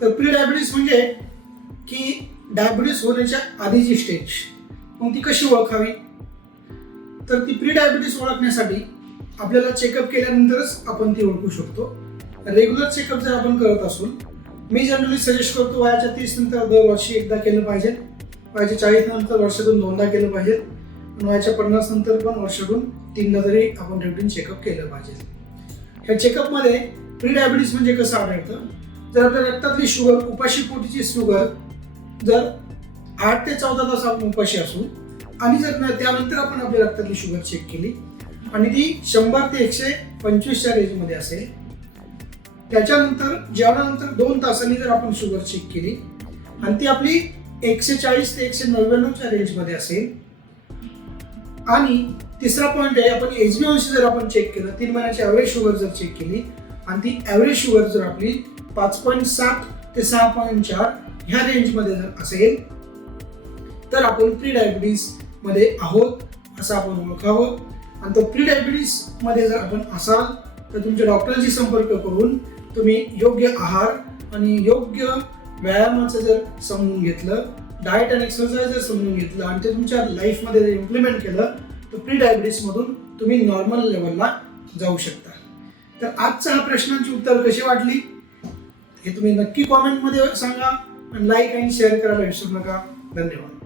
तर pre diabetes म्हणजे की डायबिटीस होण्याच्या आधीची स्टेज मग ती कशी ओळखावी? तर ती प्री डायबिटीस ओळखण्यासाठी आपल्याला चेकअप केल्यानंतरच आपण ती ओळखू शकतो. रेग्युलर चेकअप जर आपण करत असून मी जनरली सजेस्ट करतो वयाच्या तीस नंतर दरवर्षी एकदा केलं पाहिजे. वयाच्या चाळीस नंतर वर्षातून दोनदा केलं पाहिजे. आणि वयाच्या पन्नास नंतर पण वर्षातून तीनदा तरी आपण रुटीन चेकअप केलं पाहिजे. ह्या चेकअपमध्ये प्री डायबिटीस म्हणजे कसं आढळतं? जर आपल्या रक्तातली शुगर उपाशी पोटीची शुगर जर आठ ते चौदा तास आपण उपाशी असू आणि जर त्यानंतर आपण आपल्या रक्तातली शुगर चेक केली. आणि ती शंभर ते एकशे पंचवीसच्या रेंजमध्ये असेल. त्याच्यानंतर जेवणानंतर दोन तासांनी जर आपण शुगर चेक केली आणि ती आपली एकशे चाळीस ते एकशे नव्याण्णवच्या रेंजमध्ये असेल. आणि तिसरा पॉईंट आहे आपण एच बी जर आपण चेक केलं तीन महिन्याची ॲव्हरेज शुगर जर चेक केली आणि ती ॲव्हरेज शुगर जर आपली पाच पॉईंट सात ते सहा पॉईंट चार ह्या रेंजमध्ये जर असेल तर आपण प्री डायबिटीसमध्ये आहोत असं आपण ओळखावं. आणि तो प्री डायबिटीसमध्ये जर आपण असाल तर तुमच्या डॉक्टरशी संपर्क करून तुम्ही योग्य आहार आणि योग्य व्यायामाचं जर समजून घेतलं डाएट आणि एक्सरसाइज जर समजून घेतलं आणि ते तुमच्या लाईफमध्ये जर इम्प्लिमेंट केलं तर प्री डायबिटीसमधून तुम्ही नॉर्मल लेवलला जाऊ शकता. तर आजचा हा प्रश्नांची उत्तर कशी वाटली? हे तुम्ही नक्की कॉमेंटमध्ये सांगा लाईक आणि शेअर करायला विसरू नका. धन्यवाद.